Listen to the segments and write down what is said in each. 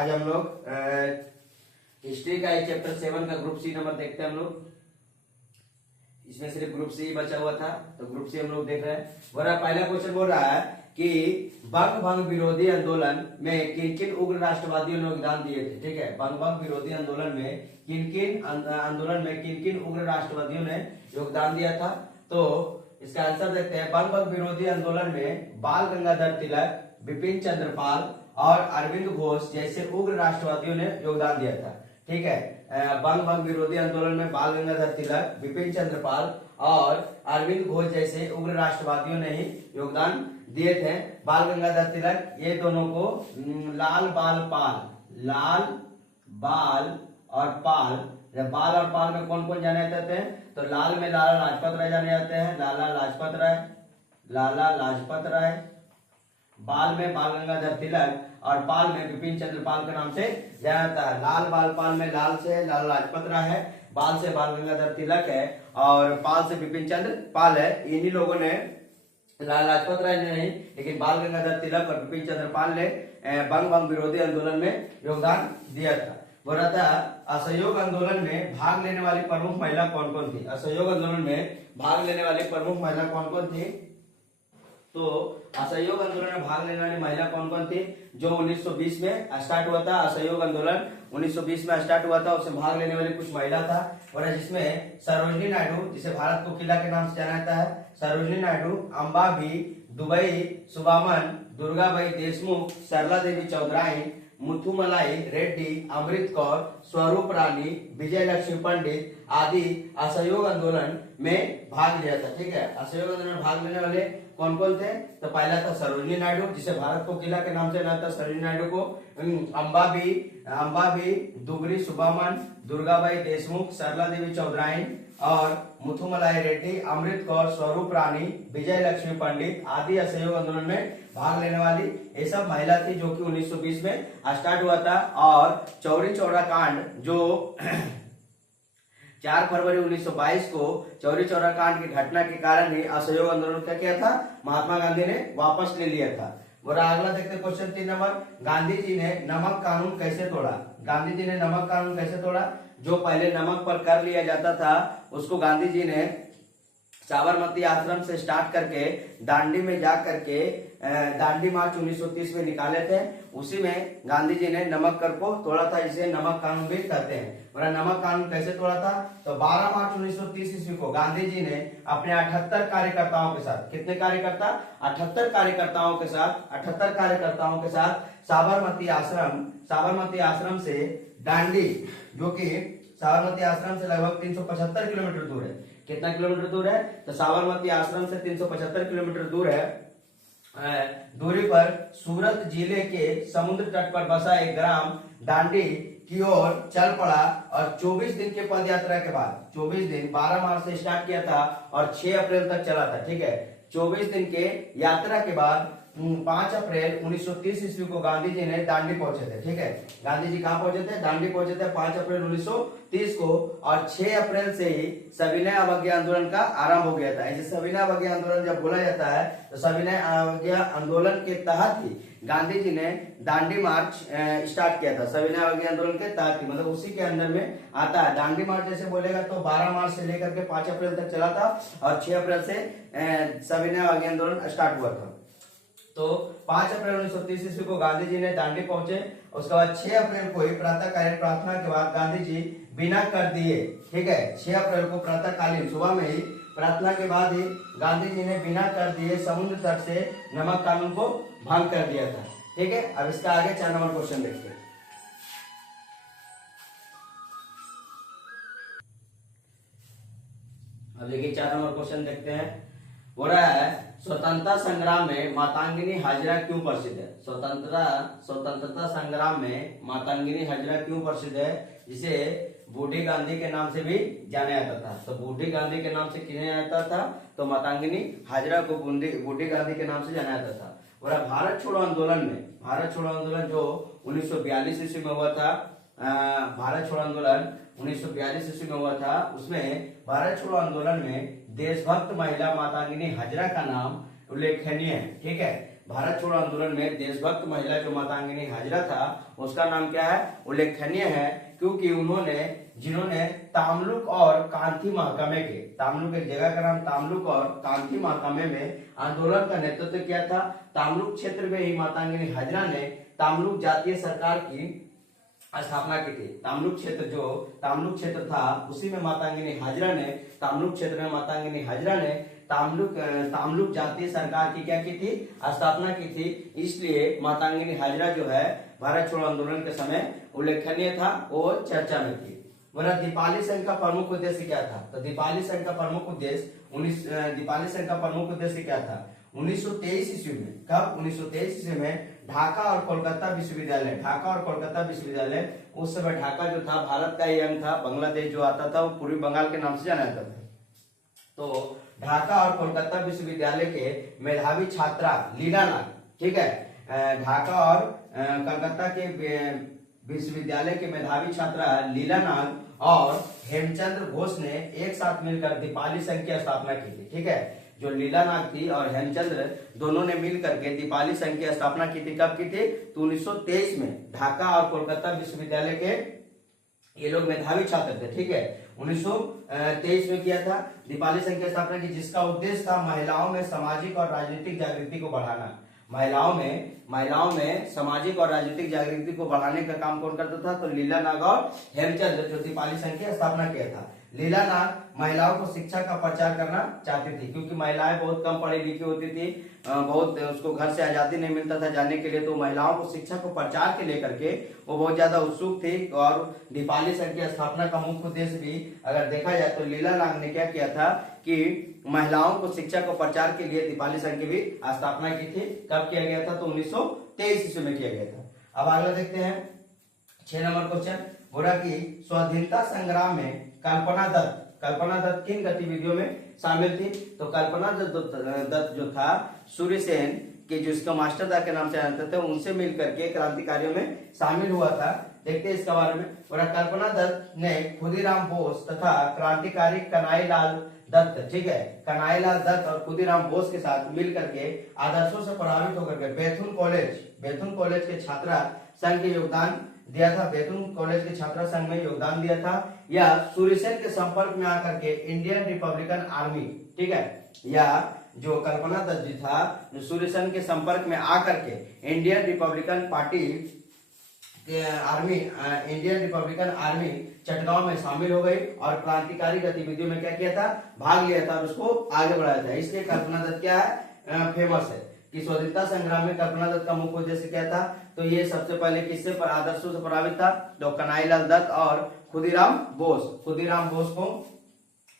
आज हम लोग हिस्ट्री का एक चैप्टर 7 का ग्रुप सी नंबर देखते हैं हम लोग। इसमें सिर्फ ग्रुप सी बचा हुआ था, तो ग्रुप सी हम लोग देख रहे हैं। बोला पहला क्वेश्चन बोल रहा है कि बंग भंग विरोधी आंदोलन में किन किन उग्र राष्ट्रवादियों ने योगदान दिए थे। ठीक है, बंग भंग विरोधी आंदोलन में किन किन उग्र राष्ट्रवादियों ने योगदान दिया था। तो इसका आंसर देखते हैं। बंग भंग विरोधी आंदोलन में बाल गंगाधर तिलक, बिपिन चंद्रपाल और अरविंद घोष जैसे उग्र राष्ट्रवादियों ने योगदान दिया था। ठीक है, बंग भंग विरोधी आंदोलन में बाल गंगाधर तिलक, बिपिन चंद्रपाल और अरविंद घोष जैसे उग्र राष्ट्रवादियों ने ही योगदान दिए थे। बाल गंगाधर तिलक, ये दोनों को लाल बाल और पाल, बाल और पाल में कौन कौन जाने जाते हैं। तो लाल में लाला लाजपत राय जाने जाते हैं, लाला लाजपत राय। बाल में बाल गंगाधर तिलक और पाल में बिपिन चंद्रपाल के नाम से जाना जाता है। लाल बाल पाल में लाल से लाला लाजपत राय है, बाल से बाल गंगाधर तिलक है और पाल से बिपिन चंद्र पाल है। इन्हीं लोगों ने, लाला लाजपत राय ने नहीं, लेकिन बाल गंगाधर तिलक और बिपिन चंद्र पाल ने बंग भंग विरोधी आंदोलन में योगदान दिया था। बोला था असहयोग आंदोलन में भाग लेने वाली प्रमुख महिला कौन कौन थी। असहयोग आंदोलन में भाग लेने वाली प्रमुख महिला कौन कौन थी। तो असहयोग आंदोलन में भाग लेने वाली महिला कौन कौन थी। जो 1920 में स्टार्ट हुआ था, असहयोग आंदोलन 1920 में स्टार्ट हुआ था, उसमें भाग लेने वाली कुछ महिला था। और जिसमें सरोजनी नायडू, जिसे भारत को किला के नाम से जाना जाता है, सरोजनी नायडू, अंबाभी, दुबई सुबामन, दुर्गाबाई देशमुख, सरला देवी चौधराई, मुथुमलाई रेड्डी, अमृत कौर, स्वरूप रानी, विजय लक्ष्मी पंडित आदि असहयोग आंदोलन में भाग लिया था। ठीक है, असहयोग आंदोलन में भाग लेने वाले कौन कौन थे। तो पहला था सरोजनी नायडू, जिसे भारत को किला के नाम से जाना था, सरोजनी नायडू को। अंबाभी, दुबरी सुबामन, दुर्गाबाई देशमुख, सरला देवी चौधराई और मुथुमलाई रेड्डी, अमृत कौर, स्वरूप रानी, विजय लक्ष्मी पंडित आदि असहयोग आंदोलन में भाग लेने वाली ये सब महिला थी, जो कि 1920 में स्टार्ट हुआ था। और चौरी चौरा कांड, जो 4 फरवरी 1922 को चौरी चौरा कांड की घटना के कारण ही असहयोग आंदोलन क्या किया था, महात्मा गांधी ने वापस ले लिया था। बोला अगला देखते हैं क्वेश्चन 3 नंबर। गांधी जी ने नमक कानून कैसे तोड़ा। गांधी जी ने नमक कानून कैसे तोड़ा। जो पहले नमक पर कर लिया जाता था, उसको गांधी जी ने साबरमती आश्रम से स्टार्ट करके दांडी में जा करके दांडी मार्च 1930 में निकाले थे। उसी में गांधी जी ने नमक कर को तोड़ा था, इसे नमक कानून भी कहते हैं। और नमक कानून कैसे तोड़ा था। तो 12 मार्च 1930 ईस्वी को गांधी जी ने अपने 78 कार्यकर्ताओं के साथ, कितने कार्यकर्ता, 78 कार्यकर्ताओं के साथ साबरमती आश्रम से दांडी, जो कि साबरमती आश्रम से लगभग 375 किलोमीटर दूर है। कितना किलोमीटर दूर है। तो साबरमती आश्रम से 375 किलोमीटर दूर है दूरी पर सूरत जिले के समुद्र तट पर बसा एक ग्राम दांडी की ओर चल पड़ा। और 24 दिन के पद यात्रा के बाद, 24 दिन 12 मार्च से स्टार्ट किया था और 6 अप्रैल तक चला था। ठीक है, 24 दिन के यात्रा के बाद 5 अप्रैल 1930 ईस्वी को गांधी जी ने दांडी पहुंचे थे। ठीक है, गांधी जी कहाँ पहुंचे थे, दांडी पहुंचे थे 5 अप्रैल 1930 को। और 6 अप्रैल से ही सविनय अवज्ञा आंदोलन का आरंभ हो गया था। ऐसे सविनय अवज्ञा आंदोलन जब बोला जाता है, तो सविनय अवज्ञा आंदोलन के तहत ही गांधी जी ने दांडी मार्च स्टार्ट किया था। सविनय अवज्ञा आंदोलन के तहत ही, मतलब उसी के अंदर में आता है। दांडी मार्च जैसे बोलेगा तो 12 मार्च से लेकर के 5 अप्रैल तक चला था और 6 अप्रैल से सविनय अवज्ञा आंदोलन स्टार्ट हुआ था। तो 5 अप्रैल 1930 ईस्वी को गांधी जी ने दांडी पहुंचे। उसके बाद 6 अप्रैल को ही प्रातःकालीन प्रार्थना के बाद गांधी जी बिना कर दिए। ठीक है, 6 अप्रैल को प्रातःकालीन सुबह में ही प्रार्थना के बाद ही गांधी जी ने बिना कर दिए समुद्र तट से नमक कानून को भंग कर दिया था। ठीक है, अब इसका आगे 4 नंबर क्वेश्चन देखते हैं। अब देखिए 4 नंबर क्वेश्चन देखते हैं। हो रहा है स्वतंत्रता संग्राम में मातंगिनी हाजरा क्यों प्रसिद्ध है। स्वतंत्रता संग्राम में मातंगिनी हाजरा क्यों प्रसिद्ध है, जिसे बूढ़ी गांधी के नाम से भी जाना जाता था। तो बूढ़ी गांधी के नाम से किया जाता था, तो मातंगिनी हाजरा को बूढ़ी गांधी के नाम से जाना जाता था। और भारत छोड़ो आंदोलन जो 1942 ईस्वी में हुआ था, भारत छोड़ो आंदोलन 1942 ईस्वी में हुआ था, उसमें भारत छोड़ो आंदोलन में देशभक्त महिला मातंगिनी हाजरा का नाम उल्लेखनीय है। ठीक है, भारत छोड़ो आंदोलन में देशभक्त महिला जो मातंगिनी हाजरा था उसका नाम क्या है, उल्लेखनीय है, क्योंकि जिन्होंने तामलुक और कांथी महकमे के, तामलुक एक जगह का नाम तामलुक और कांथी महकमे में आंदोलन का नेतृत्व किया था। तामलुक क्षेत्र में ही मातंगिनी हाजरा ने तामलुक जातीय सरकार की स्थापना की थी। तामलुक क्षेत्र था उसी में मातंगिनी हाजरा ने, तामलुक क्षेत्र में मातंगिनी हाजरा ने तामलुक जातीय सरकार की क्या की थी, स्थापना की थी। इसलिए मातंगिनी हाजरा जो है भारत छोड़ो आंदोलन के समय उल्लेखनीय था, वो चर्चा में थी। वरना दीपावली संघ का प्रमुख उद्देश्य क्या था, तो दीपावली संघ का प्रमुख उद्देश्य क्या था 1923 ईस्वी में। कब? 1923 ईस्वी में ढाका और कोलकाता विश्वविद्यालय, उस समय ढाका जो था भारत का ही अंग था, बांग्लादेश जो आता था वो पूर्वी बंगाल के नाम से जाना जाता था। तो ढाका और कोलकाता विश्वविद्यालय के मेधावी छात्रा लीला नाग, ठीक है, ढाका और कलकत्ता के विश्वविद्यालय के मेधावी छात्रा लीला नाग और हेमचंद्र घोष ने एक साथ मिलकर दीपावली संघ की स्थापना की थी, ठीक है। जो लीला नाग थी और हेमचंद्र दोनों ने मिलकर के दीपावली संघ की स्थापना की थी। कब की थी? तो 1923 में ढाका और कोलकाता विश्वविद्यालय के ये लोग मेधावी छात्र थे, ठीक है। 1923 में किया था दीपावली संघ की स्थापना की, जिसका उद्देश्य था महिलाओं में सामाजिक और राजनीतिक जागृति को बढ़ाना। महिलाओं में सामाजिक और राजनीतिक जागृति को बढ़ाने का काम कौन करता था? तो लीला नाग और हेमचंद्र जो दीपावली संघ की स्थापना किया था। लीला नाग महिलाओं को शिक्षा का प्रचार करना चाहती थी, क्योंकि महिलाएं बहुत कम पढ़ी लिखी होती थी, बहुत उसको घर से आजादी नहीं मिलता था जाने के लिए, तो महिलाओं को शिक्षा को प्रचार के लेकर के वो बहुत ज्यादा उत्सुक थी। और दीपावली संघ की स्थापना का मुख्य उद्देश्य भी अगर देखा जाए तो लीला नाग ने क्या किया था कि महिलाओं को शिक्षा को प्रचार के लिए दीपावली संघ की भी स्थापना की थी। कब किया गया था? तो 1923 ईस्वी में किया गया था। अब अगला देखते हैं 6 नंबर क्वेश्चन। बोला कि स्वाधीनता संग्राम में कल्पना दत्त किन गतिविधियों में शामिल थी? तो कल्पना दत्त जो था सूर्यसेन के जो इसका मास्टर दा के नाम से जानते थे, उनसे मिलकर के क्रांतिकारियों में शामिल हुआ था। देखते हैं इसके बारे में। और कल्पना दत्त ने खुदीराम बोस तथा क्रांतिकारी कन्हैयालाल दत्त, ठीक है, कन्हैयालाल दत्त और खुदीराम बोस के साथ मिलकर के आदर्शों से प्रभावित होकर के बैतूल कॉलेज के छात्रा संघ के योगदान दिया था। बैतूल कॉलेज के छात्रा संघ में योगदान दिया था। या सूर्यसेन के संपर्क में आकर के इंडियन रिपब्लिकन आर्मी, ठीक है, या जो कल्पना दत्त जी था जो सूर्यसेन के संपर्क में आकर के इंडियन रिपब्लिकन आर्मी चटगांव में शामिल हो गई और क्रांतिकारी गतिविधियों में क्या किया था? भाग लिया था और उसको आगे बढ़ाया था। इसलिए कल्पना दत्त क्या है? फेमस है कि स्वतंत्रता संग्राम में कल्पना दत्त का मुख्य उद्देश्य क्या था? तो ये सबसे पहले किससे पर आदर्शों से प्रभावित था? तो कन्हैयालाल दत्त और खुदीराम बोस को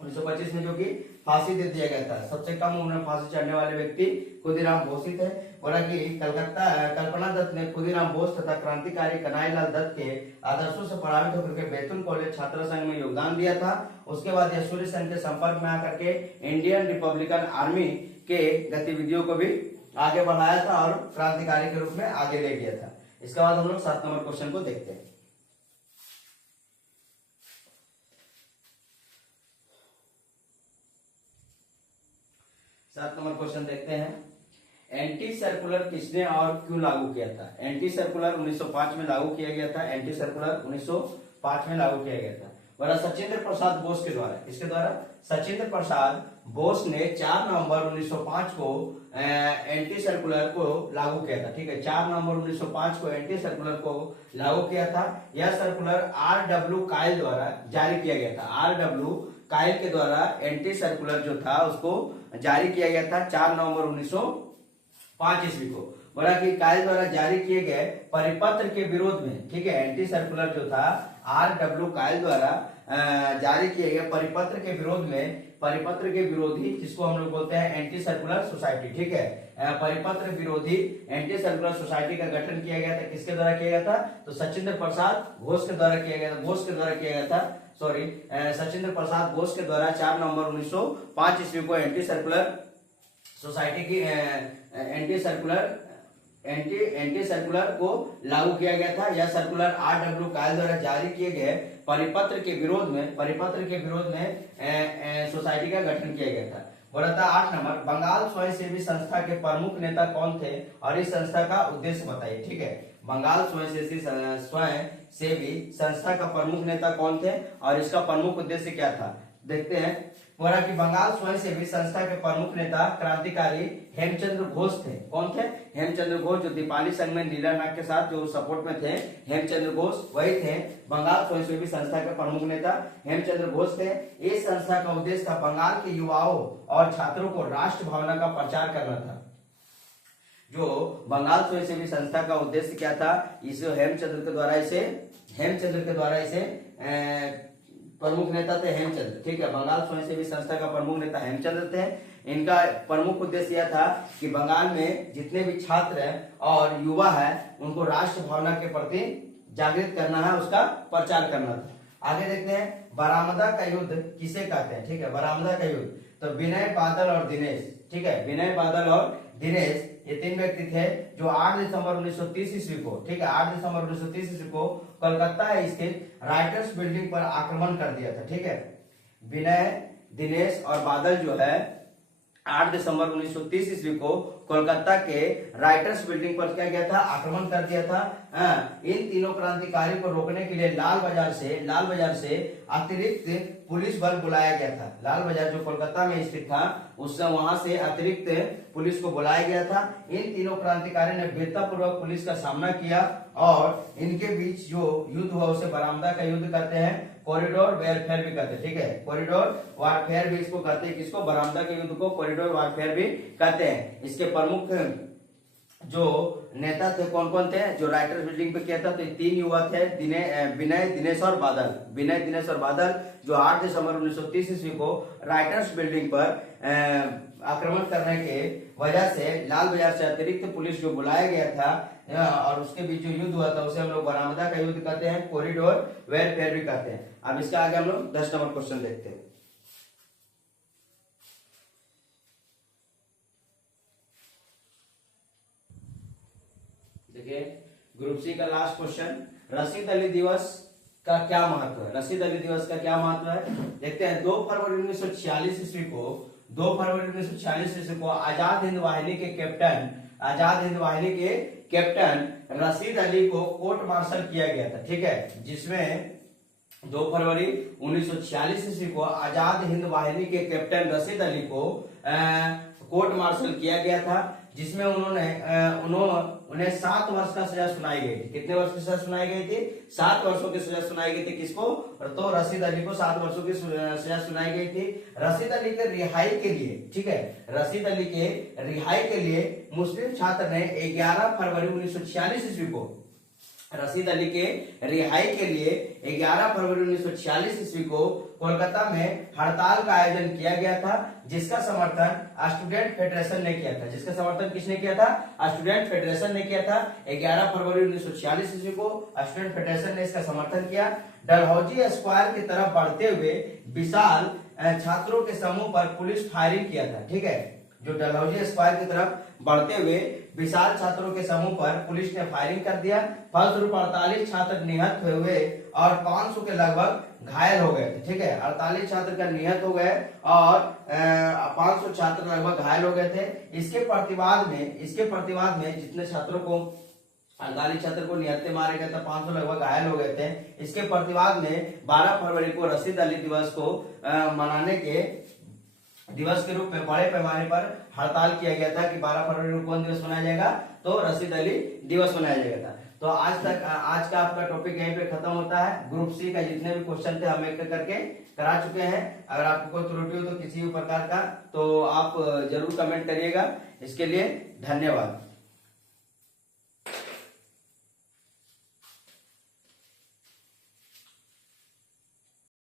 1925 में जो कि फांसी दे दिया गया था। सबसे कम उम्र में फांसी चढ़ने वाले व्यक्ति खुदीराम बोस ही थे। बोला कि कल्पना दत्त ने खुदीराम बोस तथा क्रांतिकारी कन्हैयालाल दत्त के आदर्शों से प्रभावित होकर के बैतूल कॉलेज छात्र संघ में योगदान दिया था। उसके बाद यह सूर्यसेन के संपर्क में आकर के इंडियन रिपब्लिकन आर्मी के गतिविधियों को भी आगे बढ़ाया था और क्रांतिकारी के रूप में आगे ले गया था। इसके बाद हम लोग 7 नंबर क्वेश्चन को देखते हैं। 7 नंबर क्वेश्चन देखते हैं। एंटी सर्कुलर किसने और क्यों लागू किया था? एंटी सर्कुलर 1905 में लागू किया गया था। एंटी सर्कुलर 1905 में लागू किया गया था। वह सचिंद्र प्रसाद बोस के द्वारा, इसके द्वारा सचिंद्र प्रसाद बोस ने 4 नवंबर 1905 को एंटी सर्कुलर को लागू किया था, ठीक है। 4 नवंबर 1905 को एंटी सर्कुलर को लागू किया था। यह सर्कुलर R.W. कायल द्वारा जारी किया गया था। R.W. कायल के द्वारा एंटी सर्कुलर जो था उसको जारी किया गया था 4 नवंबर 1905 ईस्वी को। बोला कि कायल द्वारा जारी किए गए परिपत्र के विरोध में, ठीक है, एंटी सर्कुलर जो था R.W. कायल द्वारा जारी किए गए परिपत्र के विरोध में, परिपत्र के विरोधी जिसको हम लोग बोलते हैं एंटी सर्कुलर सोसाइटी, ठीक है, परिपत्र विरोधी एंटी सर्कुलर सोसाइटी का गठन किया गया था। किसके द्वारा किया गया था? तो सचिंद्र प्रसाद घोष के द्वारा किया गया था। सचिंद्र प्रसाद बोस के द्वारा 4 नवंबर 1905 ईस्वी को एंटी सर्कुलर सोसाइटी की एंटी सर्कुलर को लागू किया गया था। यह सर्कुलर R.W. कायल द्वारा जारी किए गए परिपत्र के विरोध में सोसाइटी का गठन किया गया था। बोला था 8 नंबर, बंगाल स्वयंसेवी संस्था के प्रमुख नेता कौन थे और इस संस्था का उद्देश्य बताइए। ठीक है, बंगाल स्वयंसेवी संस्था का प्रमुख नेता कौन थे और इसका प्रमुख उद्देश्य क्या था। देखते हैं, बोला कि बंगाल स्वयंसेवी संस्था के प्रमुख नेता क्रांतिकारी हेमचंद्र घोष थे। कौन थे? हेमचंद्र घोष, जो दीपाली संघ में नीला नाग के साथ जो सपोर्ट में थे, हेमचंद्र घोष वही थे। बंगाल स्वयंसेवी संस्था के प्रमुख नेता हेमचंद्र घोष थे। इस संस्था का उद्देश्य था बंगाल के युवाओं और छात्रों को राष्ट्र भावना का प्रचार करना था। जो बंगाल स्वयंसेवी संस्था का उद्देश्य क्या था, इस हेमचंद्र के द्वारा इसे प्रमुख नेता थे हेमचंद्र। ठीक है, बंगाल स्वयंसेवी संस्था का प्रमुख नेता हेमचंद्र थे। इनका प्रमुख उद्देश्य यह था कि बंगाल में जितने भी छात्र और युवा है उनको राष्ट्र भावना के प्रति जागृत करना है, उसका प्रचार करना था। आगे देखते हैं, बरामदा का युद्ध किसे कहते हैं। ठीक है, बरामदा का युद्ध, तो विनय, बादल और दिनेश। ठीक है, विनय, बादल और दिनेश, ये 3 व्यक्ति थे जो 8 दिसंबर 1930 ईस्वी को, ठीक है, 8 दिसंबर 1930 ईस्वी को कोलकाता स्थित राइटर्स बिल्डिंग पर आक्रमण कर दिया था। ठीक है, विनय, दिनेश और बादल जो है 8 दिसंबर 1930 ईस्वी को कोलकाता के राइटर्स बिल्डिंग पर क्या किया था, आक्रमण कर दिया था। इन तीनों क्रांतिकारी को रोकने के लिए लाल बाजार से अतिरिक्त पुलिस बल बुलाया गया था। लाल बाजार जो कोलकाता में स्थित था, उससे वहां से अतिरिक्त पुलिस को बुलाया गया था। इन तीनों क्रांतिकारी ने वीरतापूर्वक पुलिस का सामना किया और इनके बीच जो युद्ध हुआ उसे बरामदा का युद्ध कहते हैं, कॉरिडोर वारफेयर भी कहते हैं। ठीक है, कॉरिडोर वारफेयर भी इसको कहते हैं। किसको? बरामदा के युद्ध को कॉरिडोर वारफेयर भी कहते हैं। इसके प्रमुख जो नेता थे कौन कौन थे, जो राइटर्स बिल्डिंग पे किया था, तो 3 युवा थे, विनय, दिनेश और बादल। विनय, दिनेश और बादल जो 8 दिसंबर 1930 ईस्वी को राइटर्स बिल्डिंग पर आक्रमण करने के वजह से लाल बाजार से अतिरिक्त पुलिस जो बुलाया गया था और उसके बीच जो युद्ध हुआ था उसे हम लोग बरामदा का युद्ध कहते हैं, कॉरिडोर वारफेयर भी कहते हैं। अब इसके आगे हम लोग 10 नंबर क्वेश्चन देखते हैं। देखिए, ग्रुप सी का लास्ट क्वेश्चन, रशीद अली दिवस का क्या महत्व है। रशीद अली दिवस का क्या महत्व है, देखते हैं। 2 फरवरी 1946 ईस्वी को आजाद हिंद वाहिनी के कैप्टन रशीद अली को कोर्ट मार्शल किया गया था। ठीक है, जिसमें 2 फरवरी 1946 ईस्वी को आजाद हिंद वाहिनी के कैप्टन रशीद अली को कोर्ट मार्शल किया गया था, जिसमें उन्हें 7 वर्ष का सजा सुनाई गई थी। कितने वर्ष की सजा सुनाई गई थी? 7 वर्षों की सजा सुनाई गई थी। किसको? तो रशीद अली को 7 वर्षों की सजा सुनाई गई थी। रशीद अली के रिहाई के लिए, ठीक है, रशीद अली के रिहाई के लिए मुस्लिम छात्र ने 11 फरवरी 1946 ईस्वी को रशीद अली के रिहाई के लिए 11 फरवरी 1946 ईस्वी को कोलकाता में हड़ताल का आयोजन किया गया था, जिसका समर्थन स्टूडेंट फेडरेशन ने किया था। जिसका समर्थन किसने किया था? स्टूडेंट फेडरेशन ने किया था। 11 फरवरी 1946 ईस्वी को स्टूडेंट फेडरेशन ने इसका समर्थन किया। डलहौजी स्क्वायर की तरफ बढ़ते हुए विशाल छात्रों के समूह पर पुलिस फायरिंग किया था। ठीक है, जो डलहौजी स्क्वायर की तरफ बढ़ते हुए विशाल छात्रों के समूह पर पुलिस ने फायरिंग कर दिया। फलस्वरूप 48 छात्र निहत हुए और 500 के लगभग घायल हो गए थे। ठीक है, 48 छात्र का निहत हो गए और 500 छात्र लगभग घायल हो गए थे। इसके प्रतिवाद में जितने छात्रों को 48 छात्र को निहत्ते मारे गए थे, 500 लगभग घायल हो गए थे। इसके प्रतिवाद में 12 फरवरी को रशीद अली दिवस को मनाने के दिवस के रूप में बड़े पैमाने पर हड़ताल किया गया था कि 12 फरवरी को कौन दिवस मनाया जाएगा? तो रशीद अली दिवस मनाया जाएगा। तो आज का आपका टॉपिक यहीं पे खत्म होता है। ग्रुप सी का जितने भी क्वेश्चन थे हम एक करके करा चुके हैं। अगर आपको कोई त्रुटि हो तो किसी भी प्रकार का, तो आप जरूर कमेंट करिएगा। इसके लिए धन्यवाद।